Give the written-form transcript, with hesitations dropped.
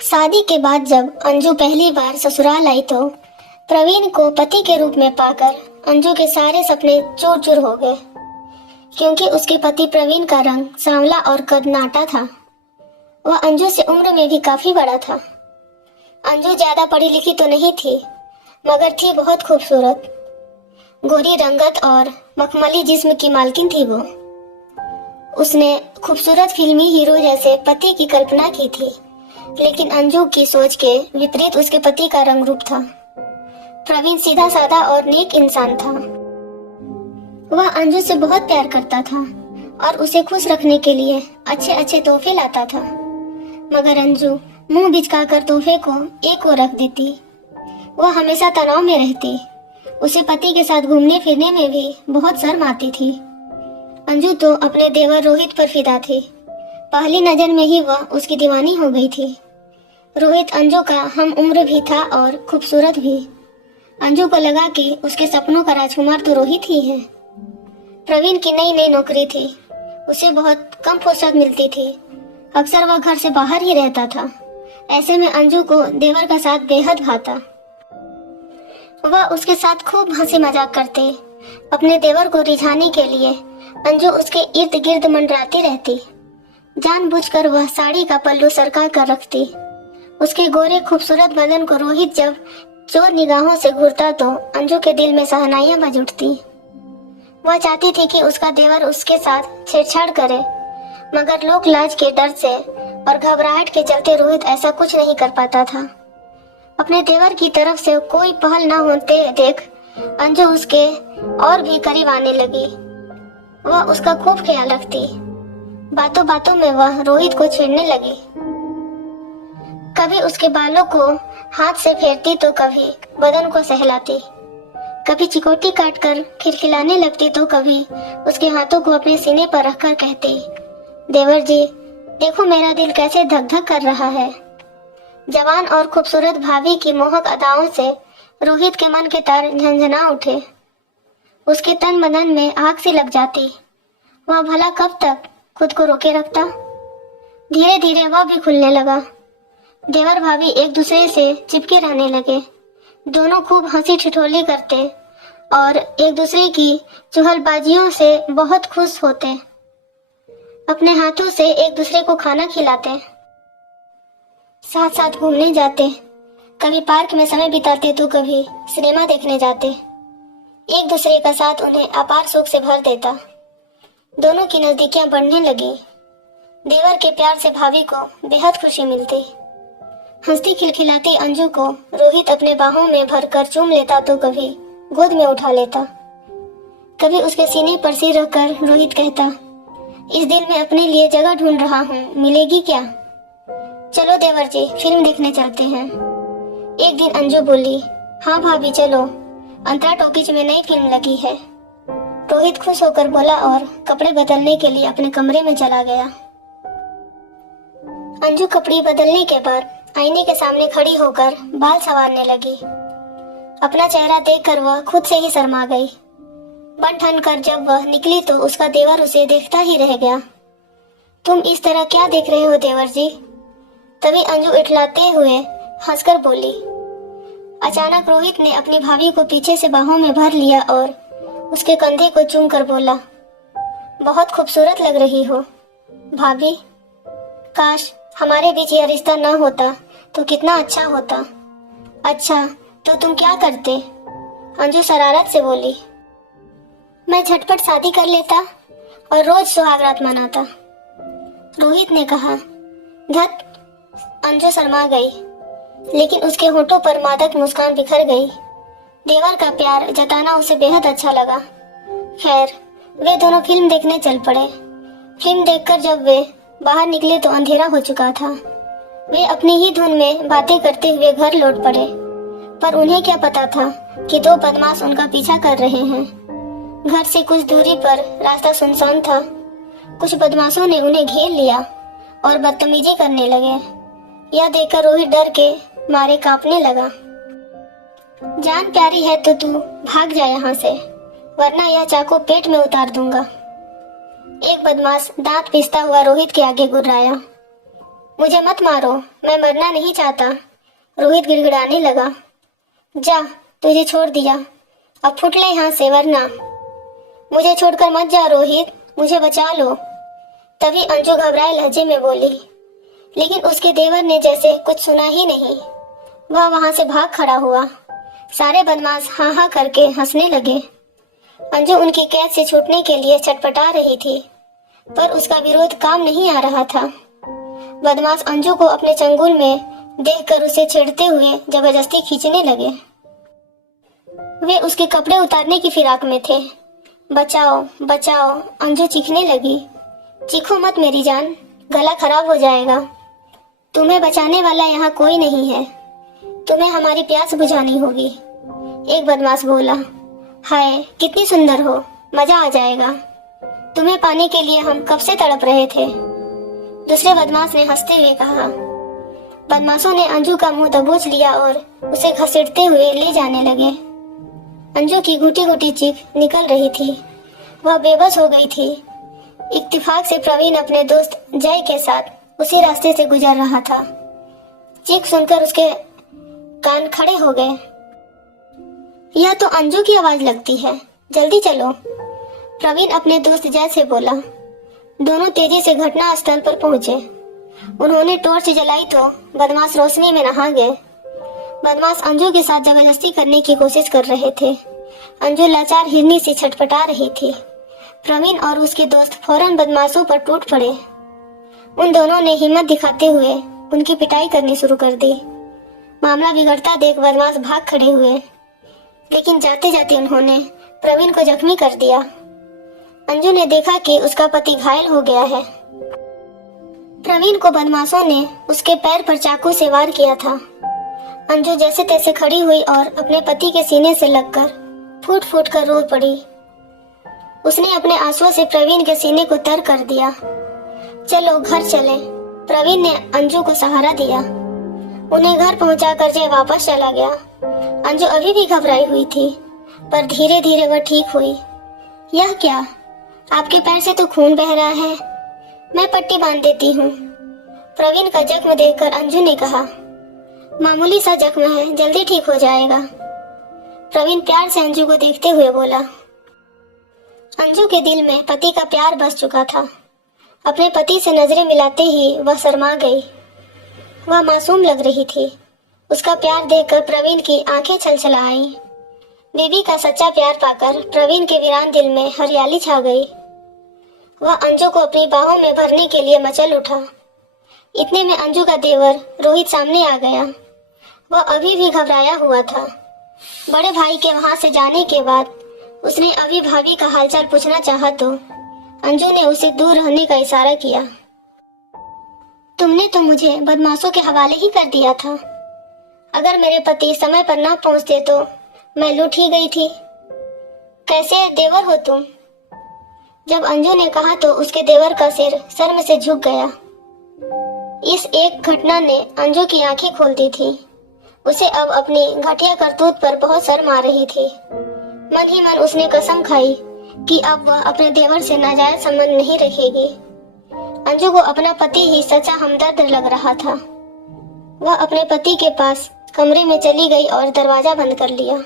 शादी के बाद जब अंजू पहली बार ससुराल आई तो प्रवीण को पति के रूप में पाकर अंजू के सारे सपने चूर चूर हो गए, क्योंकि उसके पति प्रवीण का रंग सांवला और कद नाटा था। वह अंजू से उम्र में भी काफी बड़ा था। अंजू ज्यादा पढ़ी लिखी तो नहीं थी, मगर थी बहुत खूबसूरत। गोरी रंगत और मखमली जिस्म की मालकिन थी वो। उसने खूबसूरत फिल्मी हीरो जैसे पति की कल्पना की थी, लेकिन अंजू की सोच के विपरीत उसके पति का रंग रूप था। प्रवीण सीधा साधा और नेक इंसान था। वह अंजू से बहुत प्यार करता था और उसे खुश रखने के लिए अच्छे अच्छे तोहफे लाता था, मगर अंजू मुंह बिचकाकर तोहफे को एक ओर रख देती। वह हमेशा तनाव में रहती। उसे पति के साथ घूमने फिरने में भी बहुत शर्म आती थी। अंजू तो अपने देवर रोहित पर फिदा थी। पहली नजर में ही वह उसकी दीवानी हो गई थी। रोहित अंजू का हम उम्र भी था और खूबसूरत भी। अंजू को लगा कि उसके सपनों का राजकुमार तो रोहित ही है। प्रवीण की नई नई नौकरी थी। उसे बहुत कम फुर्सत मिलती थी। अक्सर वह घर से बाहर ही रहता था। ऐसे में अंजू को देवर का साथ बेहद भाता। वह उसके साथ खूब हंसी मजाक करते। अपने देवर को रिझाने के लिए अंजू उसके इर्द गिर्द मंडराती रहती। जानबूझकर वह साड़ी का पल्लू सरका कर रखती। उसके गोरे खूबसूरत बदन को रोहित जब चोर निगाहों से घूरता तो अंजू के दिल में शहनाइयां बज उठती। वह चाहती थी कि उसका देवर उसके साथ छेड़छाड़ करे, मगर लोक लाज के डर से और घबराहट के चलते रोहित ऐसा कुछ नहीं कर पाता था। अपने देवर की तरफ से कोई पहल न होते देख अंजू उसके और भी करीब आने लगी। वह उसका खूब ख्याल रखती। बातों बातों में वह रोहित को छेड़ने लगी। कभी उसके बालों को हाथ से फेरती तो कभी बदन को सहलाती। कभी चिकोटी काटकर खिलखिलाने लगती तो कभी उसके हाथों को अपने सीने पर रखकर कहती, देवर जी देखो मेरा दिल कैसे धक धक कर रहा है। जवान और खूबसूरत भाभी की मोहक अदाओं से रोहित के मन के तार झंझना उठे। उसके तन बदन में आग सी लग जाती। वह भला कब तक खुद को रोके रखता। धीरे धीरे वह भी खुलने लगा। देवर भाभी एक दूसरे से चिपके रहने लगे। दोनों खूब हंसी ठिठोली करते और एक दूसरे की चुहलबाजियों से बहुत खुश होते। अपने हाथों से एक दूसरे को खाना खिलाते, साथ साथ घूमने जाते। कभी पार्क में समय बिताते तो कभी सिनेमा देखने जाते। एक दूसरे का साथ उन्हें अपार सुख से भर देता। दोनों की नजदीकियां बढ़ने लगी। देवर के प्यार से भाभी को बेहद खुशी मिलती। हंसती खिलखिलाती अंजू को रोहित अपने बाहों में भरकर चूम लेता तो कभी गोद में उठा लेता। कभी उसके सीने पर सिर रखकर रोहित कहता, इस दिल में अपने लिए जगह ढूंढ रहा हूँ, मिलेगी क्या? चलो देवर जी फिल्म देखने चलते हैं। एक दिन अंजू बोली, हाँ भाभी चलो, अंतरा टॉकीज में नई फिल्म लगी है। रोहित खुश होकर बोला और कपड़े बदलने के लिए अपने कमरे में चला गया। अंजू कपड़े बदलने के बाद आईने के सामने खड़ी होकर बाल संवारने लगी। अपना चेहरा देखकर वह खुद से ही शर्मा गई। बन ठन कर जब वह निकली तो उसका देवर उसे देखता ही रह गया। तुम इस तरह क्या देख रहे हो देवर जी? तभी अंजू इठलाते हुए हंसकर बोली। अचानक रोहित ने अपनी भाभी को पीछे से बाहों में भर लिया और उसके कंधे को चूम कर बोला, बहुत खूबसूरत लग रही हो भाभी। काश हमारे बीच यह रिश्ता न होता तो कितना अच्छा होता। अच्छा तो तुम क्या करते? अंजू शरारत से बोली, मैं झटपट शादी कर लेता और रोज सुहागरात मनाता। रोहित ने कहा। धत, अंजू शर्मा गई, लेकिन उसके होठों पर मादक मुस्कान बिखर गई। देवर का प्यार जताना उसे बेहद अच्छा लगा। खैर वे दोनों फिल्म देखने चल पड़े। फिल्म देखकर जब वे बाहर निकले तो अंधेरा हो चुका था। वे अपनी ही धुन में बातें करते हुए घर लौट पड़े, पर उन्हें क्या पता था कि दो बदमाश उनका पीछा कर रहे हैं। घर से कुछ दूरी पर रास्ता सुनसान था। कुछ बदमाशों ने उन्हें घेर लिया और बदतमीजी करने लगे। यह देखकर रोहित डर के मारे कांपने लगा। जान प्यारी है तो तू भाग जा यहाँ से, वरना यह चाकू पेट में उतार दूंगा। एक बदमाश दांत पीसता हुआ रोहित के आगे गुर्राया। मुझे मत मारो, मैं मरना नहीं चाहता। रोहित गिड़गिड़ाने लगा। जा, तुझे छोड़ दिया, अब फुट ले यहाँ से, वरना। मुझे छोड़कर मत जा रोहित, मुझे बचा लो। तभी अंजू घबराए लहजे में बोली, लेकिन उसके देवर ने जैसे कुछ सुना ही नहीं। वह वहां से भाग खड़ा हुआ। सारे बदमाश हाँ हाँ करके हंसने लगे। अंजू उनकी कैद से छूटने के लिए छटपटा रही थी, पर उसका विरोध काम नहीं आ रहा था। बदमाश अंजू को अपने चंगुल में देखकर उसे छेड़ते हुए जबरदस्ती खींचने लगे। वे उसके कपड़े उतारने की फिराक में थे। बचाओ बचाओ, अंजू चीखने लगी। चीखो मत मेरी जान, गला खराब हो जाएगा। तुम्हें बचाने वाला यहाँ कोई नहीं है, तुम्हें हमारी प्यास बुझानी होगी। एक बदमाश बोला। हाय, कितनी सुंदर हो, मजा आ जाएगा। तुम्हें पाने के लिए हम कब से तड़प रहे थे। दूसरे बदमाश ने हंसते हुए कहा। बदमाशों ने अंजू का मुंह दबोच लिया और उसे घसीटते हुए ले जाने लगे। अंजू की घुटी घुटी चीख निकल रही थी। वह बेबस हो गई थी। इत्तेफाक से प्रवीण अपने दोस्त जय के साथ उसी रास्ते से गुजर रहा था। चीख सुनकर उसके कान खड़े हो गए। यह तो अंजू की आवाज लगती है, जल्दी चलो, प्रवीण अपने दोस्त जय से बोला। दोनों तेजी से घटना स्थल पर पहुंचे। उन्होंने टॉर्च जलाई तो बदमाश रोशनी में नहा गए। बदमाश अंजू के साथ जबरदस्ती करने की कोशिश कर रहे थे। अंजू लाचार हिरनी से छटपटा रही थी। प्रवीण और उसके दोस्त फौरन बदमाशों पर टूट पड़े। उन दोनों ने हिम्मत दिखाते हुए उनकी पिटाई करनी शुरू कर दी। मामला बिगड़ता देख बदमाश भाग खड़े हुए, लेकिन जाते जाते उन्होंने प्रवीण को जख्मी कर दिया। अंजू ने देखा कि उसका पति घायल हो गया है। प्रवीण को बदमाशों ने उसके पैर पर चाकू से वार किया था। अंजू जैसे तैसे खड़ी हुई और अपने पति के सीने से लगकर फूट फूट कर रो पड़ी। उसने अपने आंसुओं से प्रवीण के सीने को तर कर दिया। चलो घर चले, प्रवीण ने अंजू को सहारा दिया। उन्हें घर पहुंचाकर जय वापस चला गया। अंजू अभी भी घबराई हुई थी, पर धीरे धीरे वह ठीक हुई। यह क्या, आपके पैर से तो खून बह रहा है, मैं पट्टी बांध देती हूँ। प्रवीण का जख्म देखकर अंजू ने कहा। मामूली सा जख्म है, जल्दी ठीक हो जाएगा। प्रवीण प्यार से अंजू को देखते हुए बोला। अंजू के दिल में पति का प्यार बस चुका था। अपने पति से नजरें मिलाते ही वह शर्मा गई। वह मासूम लग रही थी। उसका प्यार देखकर प्रवीण की आंखें छलछला आईं। बीवी का सच्चा प्यार पाकर प्रवीण के वीरान दिल में हरियाली छा गई। वह अंजू को अपनी बाहों में भरने के लिए मचल उठा। इतने में अंजू का देवर रोहित सामने आ गया। वह अभी भी घबराया हुआ था। बड़े भाई के वहां से जाने के बाद उसने अभी भाभी का हालचाल पूछना चाहा तो अंजू ने उसे दूर रहने का इशारा किया। तुमने तो मुझे बदमाशों के हवाले ही कर दिया था। अगर मेरे पति समय पर ना पहुंचते तो मैं लूट ही गई थी। कैसे देवर हो तुम? जब अंजू ने कहा तो उसके देवर का सिर शर्म से झुक गया। इस एक घटना ने अंजू की आंखें खोल दी थी। उसे अब अपनी घटिया करतूत पर बहुत शर्म आ रही थी। मन ही मन उसने कसम खाई कि अब वह अपने देवर से नाजायज संबंध नहीं रखेगी। अंजू को अपना पति ही सच्चा हमदर्द लग रहा था। वह अपने पति के पास कमरे में चली गई और दरवाजा बंद कर लिया।